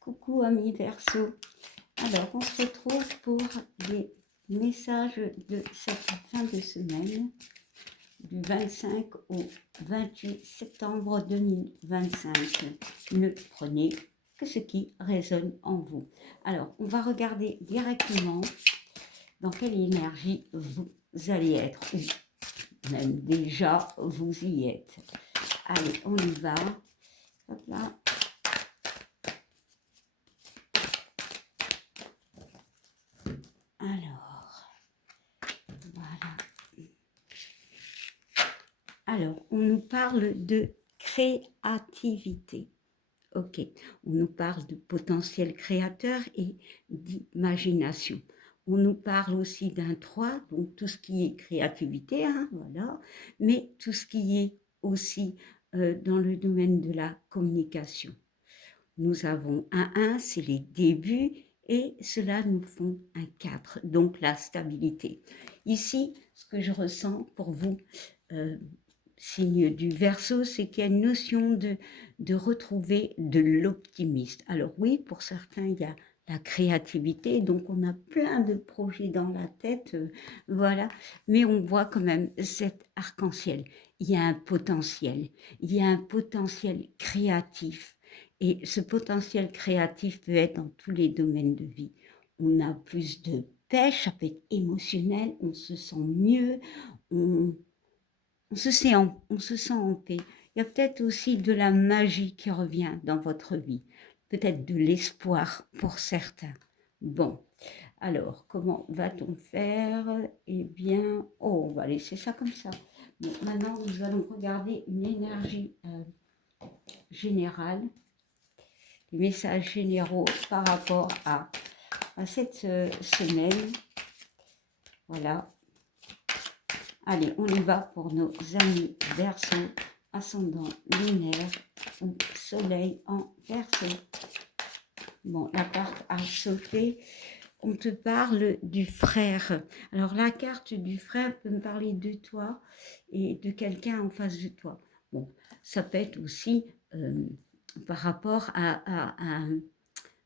Coucou amis Verseau. Alors on se retrouve pour les messages de cette fin de semaine du 25 au 28 septembre 2025. Ne prenez que ce qui résonne en vous. Alors on va regarder directement dans quelle énergie vous allez être, ou même déjà vous y êtes. Allez, on y va. Hop là. Alors, voilà. Alors, on nous parle de créativité. Ok, on nous parle de potentiel créateur et d'imagination. On nous parle aussi d'un 3, donc tout ce qui est créativité, hein, voilà, mais tout ce qui est aussi dans le domaine de la communication. Nous avons un 1, c'est les débuts, et cela nous font un 4, donc la stabilité. Ici, ce que je ressens pour vous, signe du Verseau, c'est qu'il y a une notion de retrouver de l'optimisme. Alors oui, pour certains, il y a la créativité, donc on a plein de projets dans la tête, voilà, mais on voit quand même cet arc-en-ciel. Il y a un potentiel créatif, et ce potentiel créatif peut être dans tous les domaines de vie. On a plus de pêche, ça peut être émotionnel, on se sent mieux, on se sent en paix. Il y a peut-être aussi de la magie qui revient dans votre vie, peut-être de l'espoir pour certains. Bon, alors, comment va-t-on faire? Eh bien, oh, on va laisser ça comme ça. Bon, maintenant, nous allons regarder une énergie générale, les messages généraux par rapport à cette semaine. Voilà. Allez, on y va pour nos amis Verseau, ascendant lunaire ou soleil en Verseau. Bon, la carte a sauté. On te parle du frère. Alors, la carte du frère peut me parler de toi et de quelqu'un en face de toi. Bon, ça peut être aussi par rapport à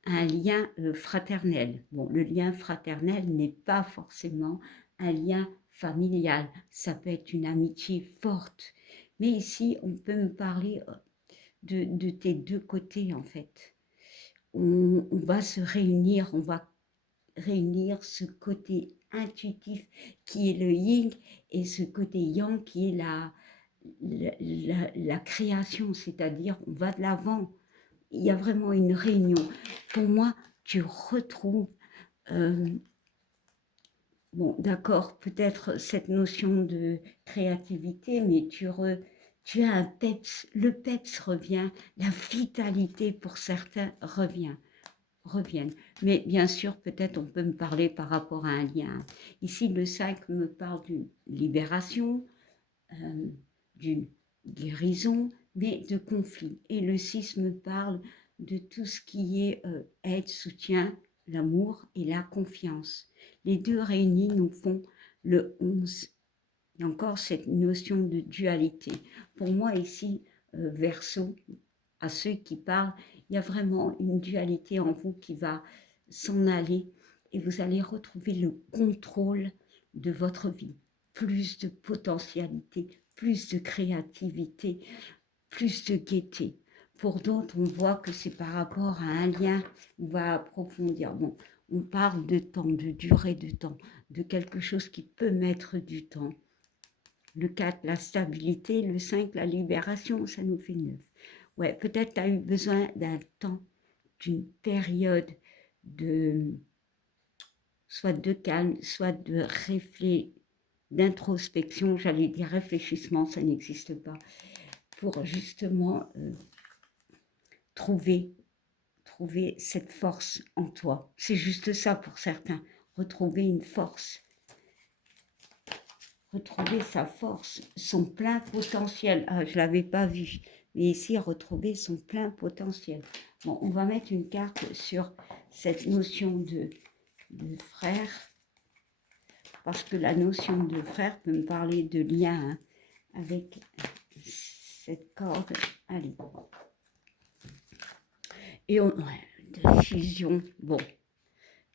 un lien fraternel. Bon, le lien fraternel n'est pas forcément un lien familial. Ça peut être une amitié forte. Mais ici, on peut me parler de tes deux côtés, en fait. On va se réunir, on va réunir ce côté intuitif qui est le yin et ce côté yang qui est la création, c'est-à-dire on va de l'avant. Il y a vraiment une réunion. Pour moi, tu retrouves, bon, d'accord, peut-être cette notion de créativité, mais tu as un peps, le peps revient, la vitalité pour certains reviennent. Mais bien sûr, peut-être on peut me parler par rapport à un lien. Ici, le 5 me parle d'une libération, d'une guérison, mais de conflit. Et le 6 me parle de tout ce qui est aide, soutien, l'amour et la confiance. Les deux réunis nous font le 11. Il y a encore cette notion de dualité. Pour moi ici, Verseau, à ceux qui parlent, il y a vraiment une dualité en vous qui va s'en aller et vous allez retrouver le contrôle de votre vie. Plus de potentialité, plus de créativité, plus de gaieté. Pour d'autres, on voit que c'est par rapport à un lien, on va approfondir. Bon, on parle de temps, de durée de temps, de quelque chose qui peut mettre du temps. Le 4, la stabilité, le 5, la libération, ça nous fait 9. Ouais, peut-être tu as eu besoin d'un temps, d'une période soit de calme, soit d'introspection, j'allais dire réfléchissement, ça n'existe pas, pour justement trouver cette force en toi. C'est juste ça pour certains, retrouver une force. Retrouver sa force, son plein potentiel. Ah, je ne l'avais pas vu, mais ici, retrouver son plein potentiel. Bon, on va mettre une carte sur cette notion de frère, parce que la notion de frère peut me parler de lien hein, avec cette corde. Allez. Et de fusion. Bon,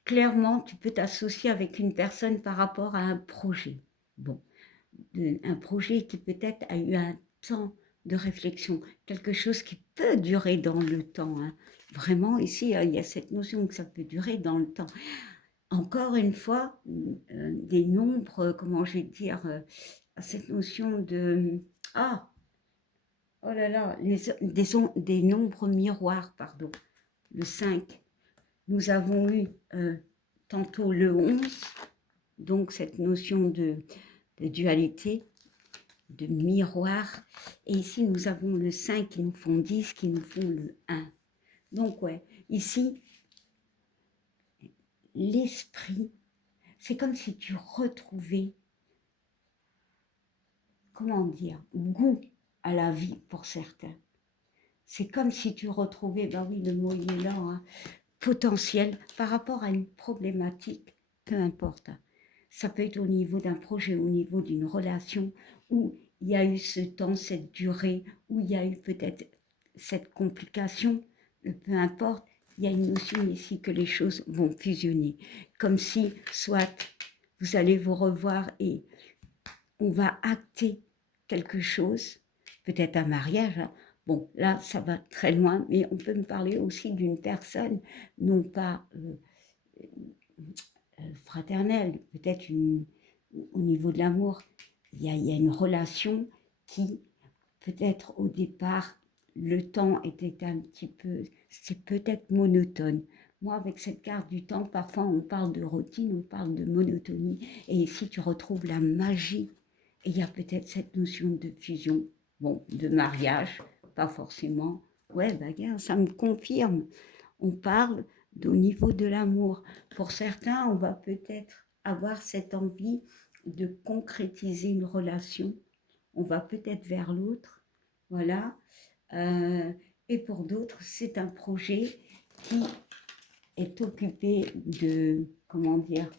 clairement, tu peux t'associer avec une personne par rapport à un projet. Bon, un projet qui peut-être a eu un temps de réflexion, quelque chose qui peut durer dans le temps. Hein. Vraiment, ici, il y a cette notion que ça peut durer dans le temps. Encore une fois, des nombres, comment je vais dire, cette notion de... Ah, oh là là, des nombres miroirs, pardon. Le 5. Nous avons eu tantôt le 11, donc cette notion de dualité, de miroir. Et ici, nous avons le 5 qui nous font 10, qui nous font le 1. Donc, ouais, ici, l'esprit, c'est comme si tu retrouvais, comment dire, goût à la vie pour certains. C'est comme si tu retrouvais, ben oui, le mot il est là, hein, potentiel par rapport à une problématique, peu importe. Ça peut être au niveau d'un projet, au niveau d'une relation, où il y a eu ce temps, cette durée, où il y a eu peut-être cette complication, peu importe, il y a une notion ici que les choses vont fusionner. Comme si, soit, vous allez vous revoir et on va acter quelque chose, peut-être un mariage. Hein. Bon, là, ça va très loin, mais on peut me parler aussi d'une personne, non pas fraternelle, peut-être au niveau de l'amour. Il y a une relation qui, peut-être au départ, le temps était un petit peu, c'est peut-être monotone. Moi, avec cette carte du temps, parfois on parle de routine, on parle de monotonie. Et ici, tu retrouves la magie. Et il y a peut-être cette notion de fusion, bon, de mariage, pas forcément. Ouais, bagarre, ça me confirme. On parle au niveau de l'amour. Pour certains, on va peut-être avoir cette envie de concrétiser une relation. On va peut-être vers l'autre. Voilà. Et pour d'autres, c'est un projet qui est occupé de, comment dire,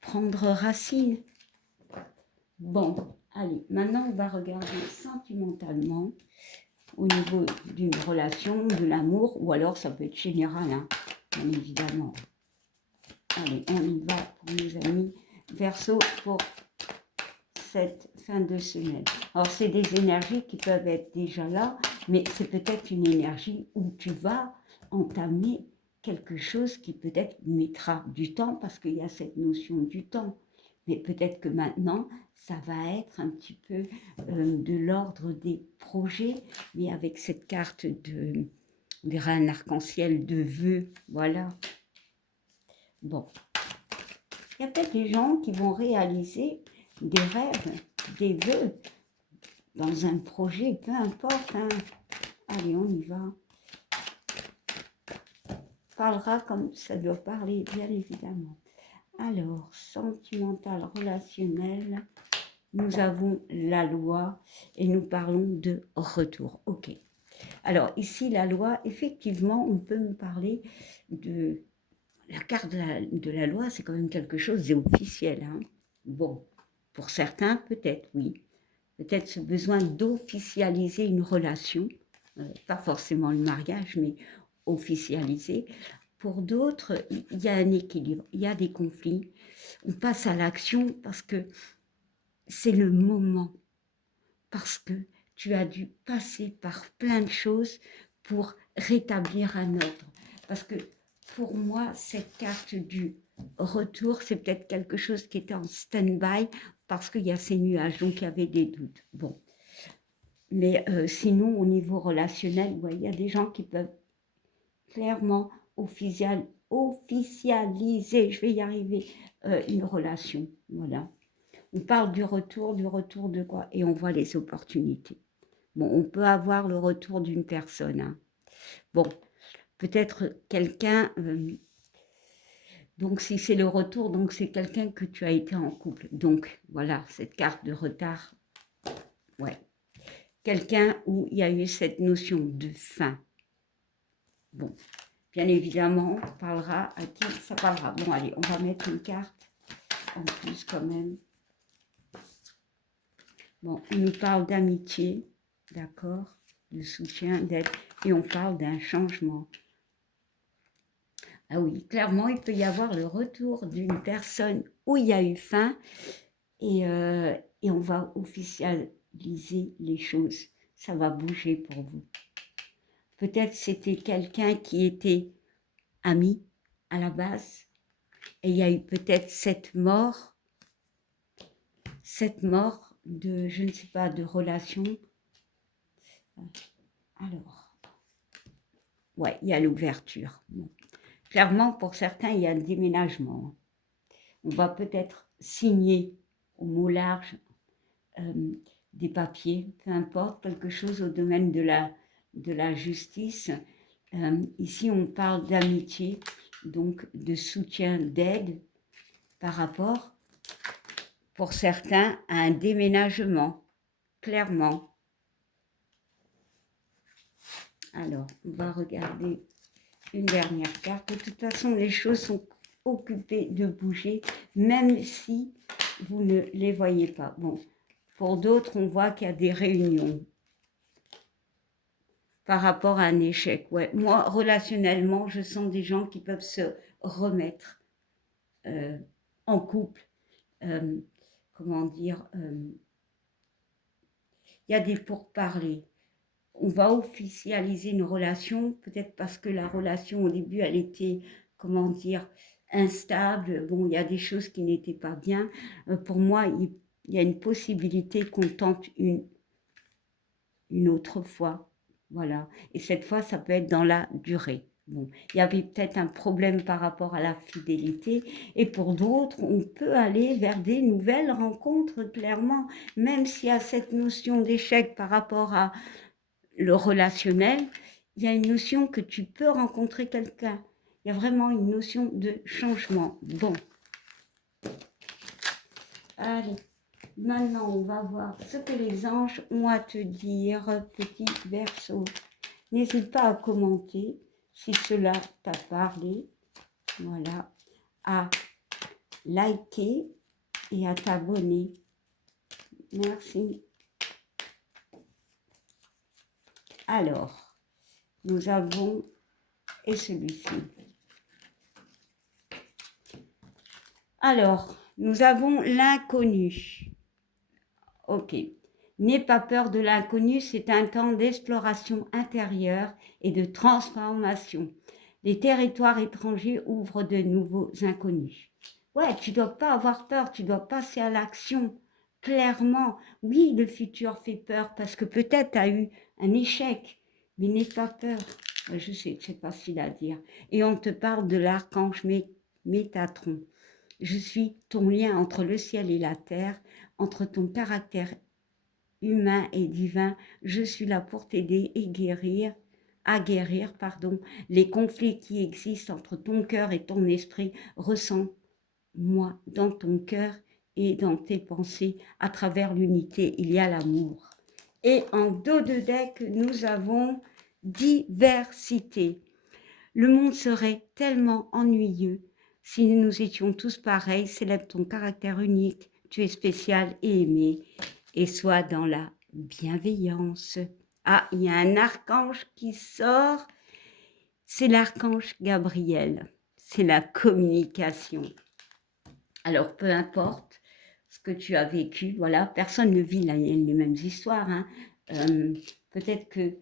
prendre racine. Bon, allez, maintenant on va regarder sentimentalement au niveau d'une relation, de l'amour, ou alors ça peut être général, hein, bien évidemment. Allez, on y va pour nos amis Verseau pour cette fin de semaine. Alors, c'est des énergies qui peuvent être déjà là, mais c'est peut-être une énergie où tu vas entamer quelque chose qui peut-être mettra du temps, parce qu'il y a cette notion du temps. Mais peut-être que maintenant, ça va être un petit peu de l'ordre des projets, mais avec cette carte de, on dirait un arc-en-ciel de vœux, voilà. Bon, il y a peut-être des gens qui vont réaliser des rêves, des vœux dans un projet, peu importe. Hein. Allez, on y va. Parlera comme ça doit parler, bien évidemment. Alors, sentimental, relationnel, nous avons la loi et nous parlons de retour. Ok. Alors, ici, la loi, effectivement, on peut me parler de la carte de la loi, c'est quand même quelque chose d'officiel. Hein. Bon, pour certains, peut-être, oui. Peut-être ce besoin d'officialiser une relation, pas forcément le mariage, mais officialiser. Pour d'autres, il y a un équilibre, il y a des conflits. On passe à l'action parce que c'est le moment, parce que tu as dû passer par plein de choses pour rétablir un ordre. Parce que pour moi, cette carte du retour, c'est peut-être quelque chose qui était en stand-by parce qu'il y a ces nuages, donc il y avait des doutes. Bon. Mais sinon, au niveau relationnel, ouais, il y a des gens qui peuvent clairement officialiser, je vais y arriver, une relation. Voilà. On parle du retour de quoi? Et on voit les opportunités. Bon, on peut avoir le retour d'une personne. Hein. Bon, peut-être quelqu'un... donc, si c'est le retour, donc c'est quelqu'un que tu as été en couple. Donc, voilà, cette carte de retard. Ouais. Quelqu'un où il y a eu cette notion de fin. Bon, bien évidemment, on parlera à qui ça parlera. Bon, allez, on va mettre une carte en plus quand même. Bon, on nous parle d'amitié, d'accord, de soutien, d'aide, et on parle d'un changement. Ah oui, clairement, il peut y avoir le retour d'une personne où il y a eu faim et on va officialiser les choses. Ça va bouger pour vous. Peut-être c'était quelqu'un qui était ami à la base et il y a eu peut-être cette mort de, je ne sais pas, de relation. Alors, ouais, il y a l'ouverture. Bon. Clairement, pour certains, il y a le déménagement. On va peut-être signer au mot large euh, des papiers, peu importe, quelque chose au domaine de la justice. Ici, on parle d'amitié, donc de soutien, d'aide par rapport, pour certains, à un déménagement, clairement. Alors, on va regarder une dernière carte. De toute façon, les choses sont occupées de bouger, même si vous ne les voyez pas. Bon, pour d'autres, on voit qu'il y a des réunions par rapport à un échec. Ouais. Moi, relationnellement, je sens des gens qui peuvent se remettre en couple. Comment dire, il y a des pourparlers. On va officialiser une relation, peut-être parce que la relation au début, elle était, comment dire, instable. Bon, il y a des choses qui n'étaient pas bien. Pour moi, il y a une possibilité qu'on tente une autre fois. Voilà. Et cette fois, ça peut être dans la durée. Bon, il y avait peut-être un problème par rapport à la fidélité. Et pour d'autres, on peut aller vers des nouvelles rencontres, clairement. Même s'il y a cette notion d'échec par rapport à le relationnel, il y a une notion que tu peux rencontrer quelqu'un. Il y a vraiment une notion de changement. Bon. Allez. Maintenant, on va voir ce que les anges ont à te dire, petit Verseau. N'hésite pas à commenter si cela t'a parlé. Voilà. À liker et à t'abonner. Merci. Alors, nous avons, et celui-ci. Alors, nous avons l'inconnu. Ok. N'aie pas peur de l'inconnu, c'est un temps d'exploration intérieure et de transformation. Les territoires étrangers ouvrent de nouveaux inconnus. Ouais, tu dois pas avoir peur, tu dois passer à l'action. Clairement, oui, le futur fait peur parce que peut-être tu as eu un échec, mais n'aie pas peur. Je sais que c'est facile à dire. Et on te parle de l'archange Métatron. Je suis ton lien entre le ciel et la terre, entre ton caractère humain et divin. Je suis là pour t'aider et à guérir, les conflits qui existent entre ton cœur et ton esprit. Ressens-moi dans ton cœur et dans tes pensées. À travers l'unité, il y a l'amour. Et en dos de deck, nous avons diversité. Le monde serait tellement ennuyeux si nous étions tous pareils. Célèbre ton caractère unique, tu es spécial et aimé, et sois dans la bienveillance. Ah, il y a un archange qui sort, c'est l'archange Gabriel, c'est la communication. Alors, peu importe ce que tu as vécu, voilà, personne ne vit les mêmes histoires, hein. Peut-être que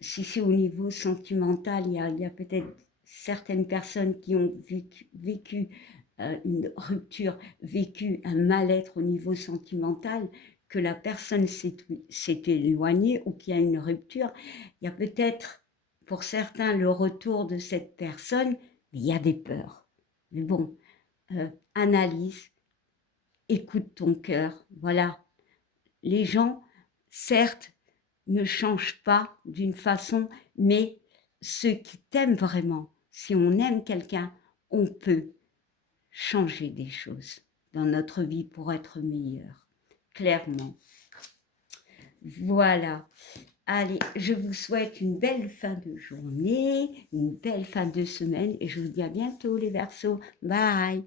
si c'est au niveau sentimental, il y a peut-être certaines personnes qui ont vécu une rupture, vécu un mal-être au niveau sentimental, que la personne s'est éloignée ou qu'il y a une rupture. Il y a peut-être pour certains le retour de cette personne, mais il y a des peurs. Mais bon, analyse, écoute ton cœur, voilà. Les gens, certes, ne changent pas d'une façon, mais ceux qui t'aiment vraiment, si on aime quelqu'un, on peut changer des choses dans notre vie pour être meilleur, clairement. Voilà. Allez, je vous souhaite une belle fin de journée, une belle fin de semaine et je vous dis à bientôt les Verseaux. Bye.